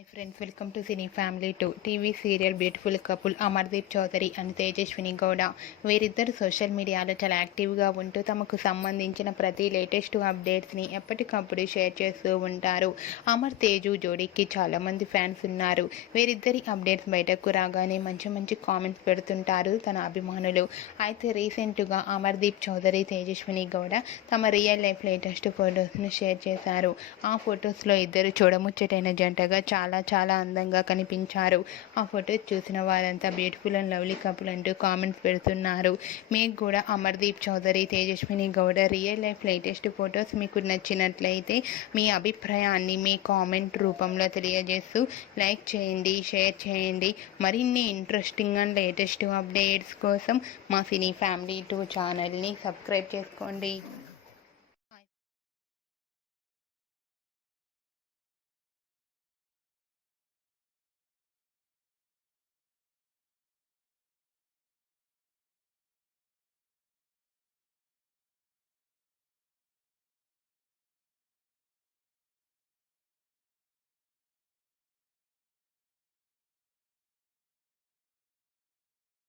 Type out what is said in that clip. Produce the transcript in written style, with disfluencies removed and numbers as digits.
Hi friends, welcome to cine family 2. TV serial beautiful couple Amardeep Chowdary and Tejaswini Gowda వీరిద్దరు social మీడియాలో చాలా యాక్టివ్గా ఉంటూ తమకు సంబంధించిన ప్రతి లేటెస్ట్ అప్డేట్స్ని ఎప్పటికప్పుడు షేర్ చేస్తూ ఉంటారు. అమర్ తేజు జోడీకి చాలామంది ఫ్యాన్స్ ఉన్నారు. వీరిద్దరి అప్డేట్స్ బయటకు రాగానే మంచి మంచి కామెంట్స్ పెడుతుంటారు తన అభిమానులు. అయితే రీసెంట్గా అమర్దీప్ చౌదరి తేజస్విని గౌడ తమ రియల్ లైఫ్ లేటెస్ట్ ఫొటోస్ను షేర్ చేశారు. ఆ ఫొటోస్లో ఇద్దరు చూడముచ్చటైన జంటగా చాలా అందంగా కనిపించారు. ఆ ఫొటోస్ చూసిన వారంతా బ్యూటిఫుల్ అండ్ లవ్లీ కపుల్ అంటూ కామెంట్స్ పెడుతున్నారు. మీకు కూడా Amardeep Chowdary Tejaswini Gowda real life latest photos మీకు నచ్చినట్లయితే మీ అభిప్రాయాన్ని మీ కామెంట్ రూపంలో తెలియజేస్తూ లైక్ చేయండి, షేర్ చేయండి. మరిన్ని ఇంట్రెస్టింగ్ అండ్ లేటెస్ట్ అప్డేట్స్ కోసం మా సినీ ఫ్యామిలీ 2 ఛానల్ని సబ్స్క్రైబ్ చేసుకోండి.